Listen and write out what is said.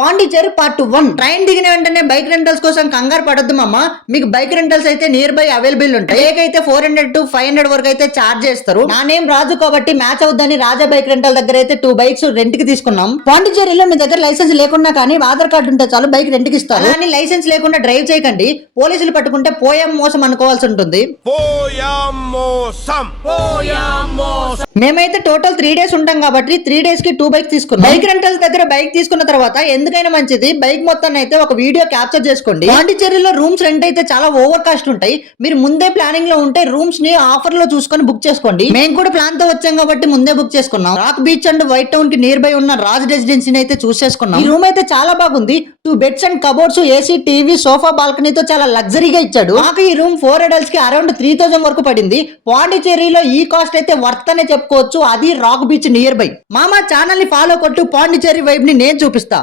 Pondicherry part 1 train దిగిన వెంటనే bike rentals కోసం కంగారు పడొద్దు మామ. మీకు బైక్ రెంటల్స్ అయితే నియర్ బై అవైలబుల్ ఉంటాయి. అయితే 400 to 500 వరకు అయితే చార్జ్ చేస్తారు. నా నేమ్ రాజు కాబట్టి మ్యాచ్ అవుద్దని రాజా బైక్ రెంటల్ దగ్గర అయితే 2 బైక్స్ రెంట్ కి తీసుకున్నాం. పాండిచేరిలో మీ దగ్గర లైసెన్స్ లేకున్నా కానీ ఆధార్ కార్డు ఉంటే చాలు బైక్ రెంట్ కి ఇస్తారు. కానీ లైసెన్స్ లేకుండా డ్రైవ్ చేయకండి, పోలీసులు పట్టుకుంటే పోయాం మోసం అనుకోవాల్సి ఉంటుంది. మేమైతే టోటల్ 3 days ఉంటాం కాబట్టి 3 days కి 2 బైక్ తీసుకున్నాం. బైక్ రెంటల్స్ దగ్గర బైక్ తీసుకున్న తర్వాత ఎందుకైనా మంచిది బైక్ మొత్తాన్ని అయితే ఒక వీడియో క్యాప్చర్ చేసుకోండి. పాండిచేరిలో రూమ్స్ రెంట్ అయితే చాలా ఓవర్ కాస్ట్ ఉంటాయి. మీరు ముందే ప్లానింగ్ లో ఉంటే రూమ్స్ ని ఆఫర్ లో చూసుకొని బుక్ చేసుకోండి. మేము కూడా ప్లాన్ తో వచ్చాం కాబట్టి ముందే బుక్ చేసుకున్నాం. Rock beach and white town కి నియర్ బై ఉన్న రాజ్ రెసిడెన్సీని అయితే చూసేసుకున్నాం. ఈ రూమ్ అయితే చాలా బాగుంది. 2 beds and cupboards, AC, TV, sofa, బాల్కనీతో చాలా లగ్జరీగా ఇచ్చాడు. మాకు ఈ రూమ్ 4 adults కి అరౌండ్ 3000 వరకు పడింది. పాండిచేరిలో ఈ కాస్ట్ అయితే వర్త్ అనే చెప్పుకోవచ్చు. అది రాక్ బీచ్ నియర్ బై. మామ ఛానల్ ని ఫాలో కొట్టు, పాండిచేరి వైబ్ ని నేను చూపిస్తా.